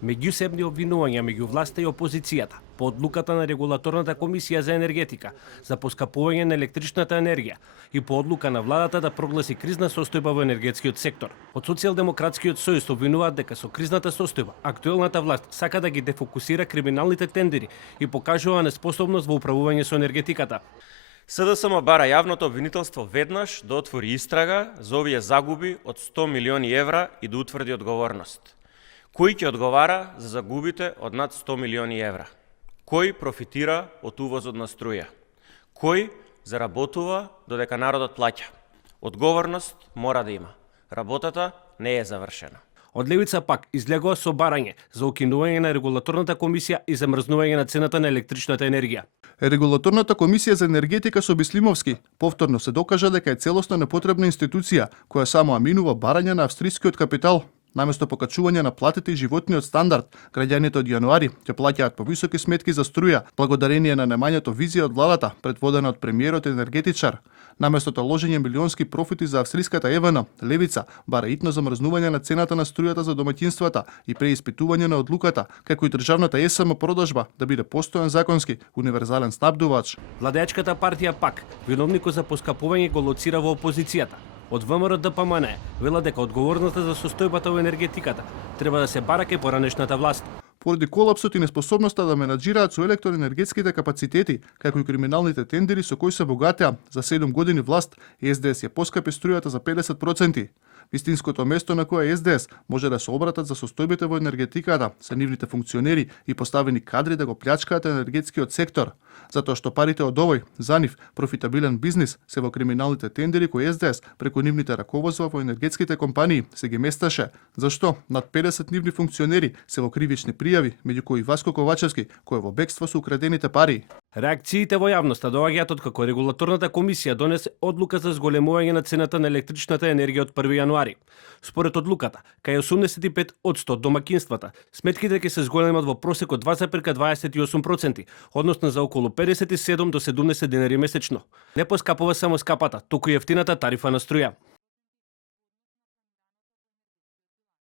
Меѓусебни обвинувања меѓу власта и опозицијата по одлуката на Регулаторната комисија за енергетика за поскапување на електричната енергија и по одлука на владата да прогласи кризна состојба во енергетскиот сектор. Од Социјалдемократскиот сојуз обвинуваат дека со кризната состојба актуелната власт сака да ги дефокусира криминалните тендери и покажува неспособност во управување со енергетиката. СДСМ бара јавното обвинителство веднаш да отвори истрага за овие загуби од 100 милиони евра и да утврди одговорност. Кој ќе одговара за загубите од над 100 милиони евра? Кој профитира од увозот на струја? Кој заработува додека народот плаќа? Одговорност мора да има. Работата не е завршена. Од левица пак излегува со барање за укинување на Регулаторната комисија и замрзнување на цената на електричната енергија. Регулаторната комисија за енергетика со Бислимовски повторно се докажа дека е целосно непотребна институција која само аминува барање на австрискиот капитал. Наместо покачување на платите и животниот стандард, граѓаните од јануари ќе плаќаат повисоки сметки за струја, благодарение на немањето визија од владата, предводена од премиерот енергетичар. Наместо таложење милионски профити за австриската ЕВН, левица бара итно замрзнување на цената на струјата за домаќинствата и преиспитување на одлуката, како и државната ЕСМ продажба да биде постојан законски универзален снабдувач. Владеачката партија пак виновникот за поскапување го лоцира во опозицијата. Од ВМРО ДПМН вела дека одговорноста за состојбата во енергетиката треба да се бара кај поранешната власт. Поради колапсот и неспособноста да менаџираат со електроенергетските капацитети, како и криминалните тендери со кои се богатеа, за 7 години власт, СДС ја поскапи струјата за 50%. Вистинското место на кое СДС може да се обратат за состојбите во енергетиката се нивните функционери и поставени кадри да го плячкаат енергетскиот сектор, затоа што парите од овој, за нив, профитабилен бизнис се во криминалните тендери кои СДС преку нивните раководства во енергетските компании се ги месташе. Зашто над 50 нивни функционери се во кривични пријави, меѓу кои Васко Ковачевски, кој во бегство со украдените пари. Реакциите во јавноста доаѓаат откако Регулаторната комисија донесе одлука за зголемување на цената на електричната енергија од 1 јануари. Според одлуката, кај 85% од домаќинствата, сметките ќе се зголемат во просек од 2,28%, односно за околу 57 до 70 денари месечно. Не поскапува само скапата, туку и ефтината тарифа на струја.